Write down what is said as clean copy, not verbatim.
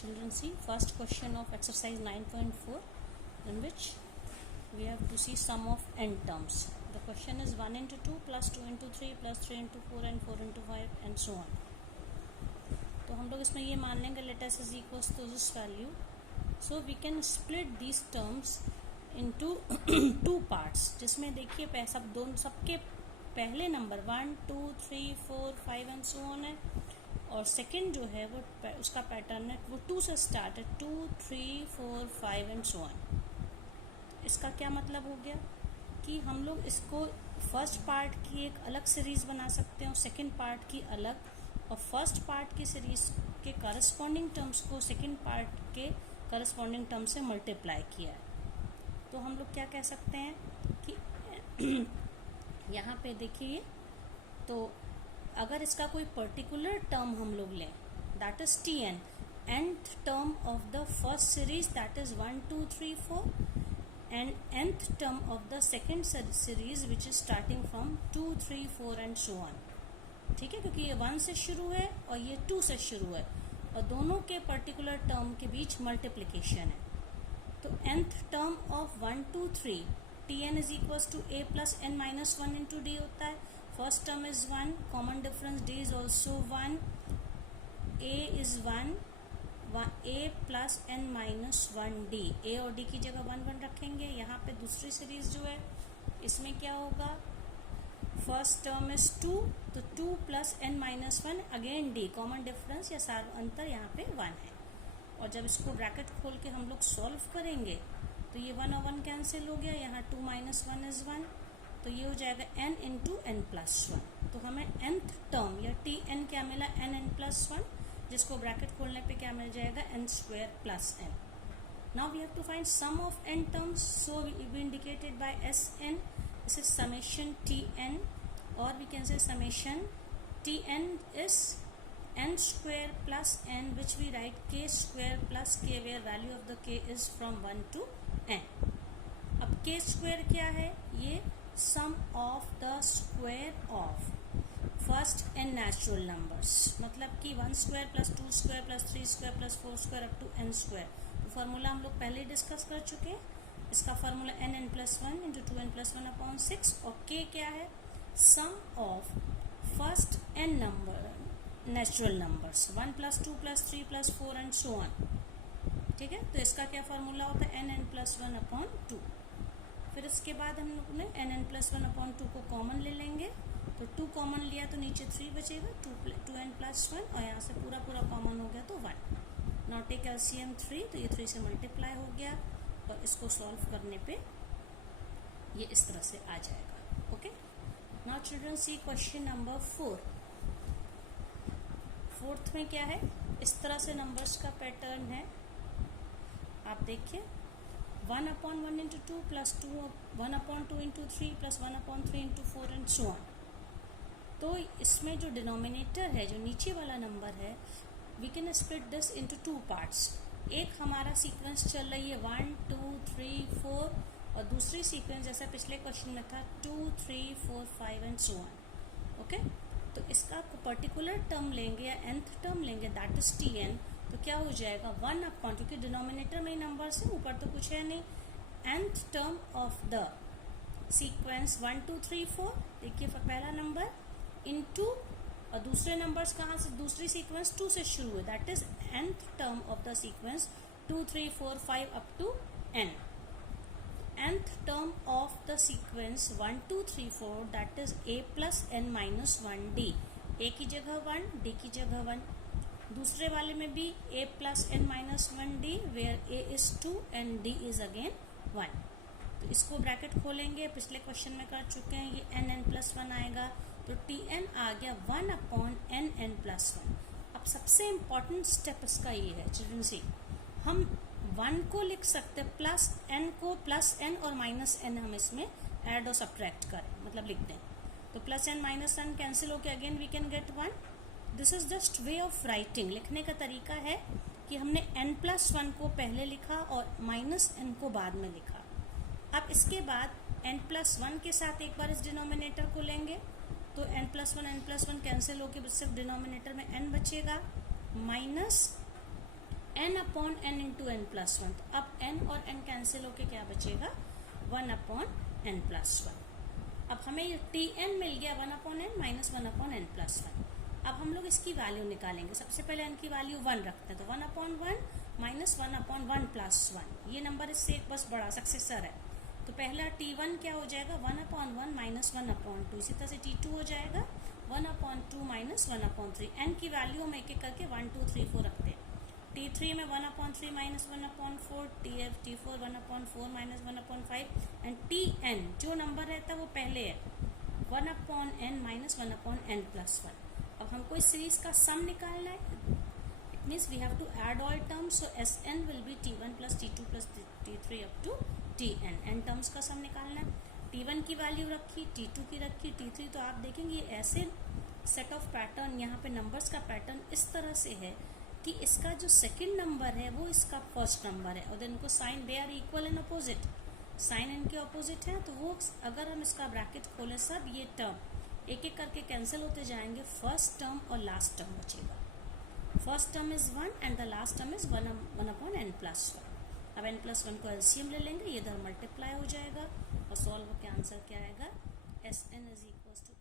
Children, see first question of exercise 9.4, in which we have to see sum of n terms. The question is 1 into 2 plus 2 into 3 plus 3 into 4 and 4 into 5 and so on. तो हम लोग इसमें ये मान लेंगे let s is equals to this value. So we can split these terms into two parts, जिसमें देखिए सबके पहले नंबर 1 2 3 4 5 एंड सो ऑन है, और सेकंड जो है वो उसका पैटर्न है वो 2 से स्टार्ट है, 2 3 4 5 एंड सो ऑन. इसका क्या मतलब हो गया कि हम लोग इसको फर्स्ट पार्ट की एक अलग सीरीज बना सकते हैं और सेकंड पार्ट की अलग, और फर्स्ट पार्ट की सीरीज के करस्पॉन्डिंग टर्म्स को सेकंड पार्ट के करस्पॉन्डिंग टर्म से मल्टीप्लाई किया है. तो हम लोग क्या कह सकते हैं कि यहाँ पे देखिए, तो अगर इसका कोई पर्टिकुलर टर्म हम लोग लें, that is T N, nth term of the first series that is 1 2 3 4, and nth term of the second series which is starting from 2 3 4 and so on. ठीक है, क्योंकि ये 1 से शुरू है और ये 2 से शुरू है, और दोनों के पर्टिकुलर टर्म के बीच मल्टीप्लिकेशन है. तो nth term of 1 2 3 T N is equal to A plus N minus 1 into D होता है. First term is 1, common difference d is also 1, a is 1, a plus n minus 1 d, a और d की जगह 1 1 रखेंगे. यहाँ पे दूसरी series जो है इसमें क्या होगा, फर्स्ट टर्म इज 2, तो 2 plus n minus 1 again d, common difference या सार अंतर यहाँ पे 1 है. और जब इसको ब्रैकेट खोल के हम लोग सॉल्व करेंगे तो ये 1 और 1 कैंसिल हो गया, यहाँ 2 माइनस 1 इज 1, तो ये हो जाएगा n इंटू एन प्लस 1. तो हमें nth टर्म या टी एन क्या मिला, n n प्लस 1, जिसको ब्रैकेट खोलने पे क्या मिल जाएगा, n square plus n. Now we have to find sum of n terms, so we indicated by s n. This is summation t n, और we can say summation t N is n square plus n, which we write k square plus k, where value of the k is from 1 to n. अब k square क्या है, ये sum of the square of first n natural numbers, मतलब कि 1 square plus 2 square plus 3 square plus 4 square up to n square. तो formula हम लोग पहले डिस्कस कर चुके हैं. इसका formula n n plus 1 into 2n plus 1 upon 6, और k क्या है, sum of first n number natural numbers, 1 plus 2 plus 3 plus 4 and so on. ठीक है, तो इसका क्या फार्मूला होता है, n n प्लस 1 अपॉन 2. फिर इसके बाद हम लोग ने एन एन प्लस 1 अपॉन 2 को कॉमन ले लेंगे, तो 2 कॉमन लिया तो नीचे 3 बचेगा, 2 एन प्लस 1, और यहाँ से पूरा कॉमन हो गया तो 1. नाउ टेक एलसीएम 3, तो ये 3 से मल्टीप्लाई हो गया, और इसको सॉल्व करने पे ये इस तरह से आ जाएगा. ओके, नाउ चिल्ड्रन सी क्वेश्चन नंबर 4. फोर्थ में क्या है, इस तरह से नंबर्स का पैटर्न है. आप देखिए, 1 upon 1 into 2 plus 2, 1 upon 2 into 3 plus 1 upon 3 into 4 and so on. तो इसमें जो डिनोमिनेटर है, जो नीचे वाला नंबर है, we can split this into 2 parts. एक हमारा सीक्वेंस चल रही है 1 2 3 4, और दूसरी सीक्वेंस जैसा पिछले क्वेश्चन में था 2 3 4 5 एंड सो ऑन. ओके, तो इसका पर्टिकुलर टर्म लेंगे या nth टर्म लेंगे, दैट इज टी एन. तो क्या हो जाएगा, 1 अपॉन, क्योंकि डिनोमिनेटर में ही नंबर से ऊपर तो कुछ है नहीं, nth term of the sequence 1 2 3 4, देखिए पहला नंबर, इनटू, और दूसरे नंबर्स कहाँ से, दूसरी सीक्वेंस 2 से शुरू है, that is nth term of the sequence 2 3 4 5 up to n. nth term of the sequence 1 2 3 4, that is a plus n minus 1 d, a की जगह 1, d की जगह 1. दूसरे वाले में भी a plus n minus 1 d, where a is 2 and d is again 1. तो इसको ब्रैकेट खोलेंगे, पिछले क्वेश्चन में कर चुके हैं, ये n n प्लस 1 आएगा, तो टी एन आ गया 1 अपॉन n n प्लस 1. अब सबसे इम्पॉर्टेंट स्टेप इसका ये है चिल्ड्रन, सी हम 1 को लिख सकते हैं प्लस n को, प्लस n और माइनस n हम इसमें ऐड और सब्ट्रैक्ट करें, मतलब लिख दें, तो plus n minus n cancel होकर again we can get 1. This is just way of writing, लिखने का तरीका है कि हमने n प्लस 1 को पहले लिखा और माइनस n को बाद में लिखा. अब इसके बाद n प्लस 1 के साथ एक बार इस डिनोमिनेटर को लेंगे, तो n प्लस 1 कैंसिल होकर सिर्फ डिनोमिनेटर में n बचेगा, minus n upon n into N plus one. तो अब n और n कैंसिल होके क्या बचेगा, 1 अपॉन n प्लस वन। अब हमें टी एन मिल गया 1 upon N minus 1 upon N plus one. अब हम लोग इसकी वैल्यू निकालेंगे। सबसे पहले n की वैल्यू 1 रखते हैं, तो 1 अपॉन 1 माइनस 1 अपॉन 1 प्लस 1। ये नंबर इससे एक बस बड़ा सक्सेसर है। तो पहला t1 क्या हो जाएगा, 1 अपॉन 1 माइनस 1 अपॉन 2। इसी तरह से t2 हो जाएगा 1 अपॉन 2 माइनस 1 अपॉन 3। n की वैल्यू हम एक एक करके 1 2 3 4 रखते हैं। t3 में 1 upon 3 minus 1 upon 4, t4 1 upon 4 minus 1 upon 5 and tn जो नंबर रहता है वो पहले है 1 upon n minus 1 upon n plus 1। अब हमको इस सीरीज का सम निकालना है। It means we have to add all terms, so Sn will be t1 plus t2 plus t3 up to tn। n terms का सम निकालना है। t1 की वैल्यू रखी, t2 की रखी, t3। तो आप देखेंगे ऐसे सेट ऑफ पैटर्न, यहाँ पे नंबर्स का पैटर्न इस तरह से है कि इसका जो सेकंड नंबर है वो इसका फर्स्ट नंबर है, और देन इनको sign they are equal and opposite, sign इनके अपोजिट है। तो वो अगर हम इसका ब्रैकेट खोलें सब ये टर्म एक एक करके कैंसिल होते जाएंगे, फर्स्ट टर्म और लास्ट टर्म बचेगा। First term is 1 and the last term is 1 upon n plus 1। अब n प्लस 1 को एलसीएम ले लेंगे, ये इधर मल्टीप्लाई हो जाएगा और सॉल्व के आंसर क्या आएगा, Sn इज इक्वल टू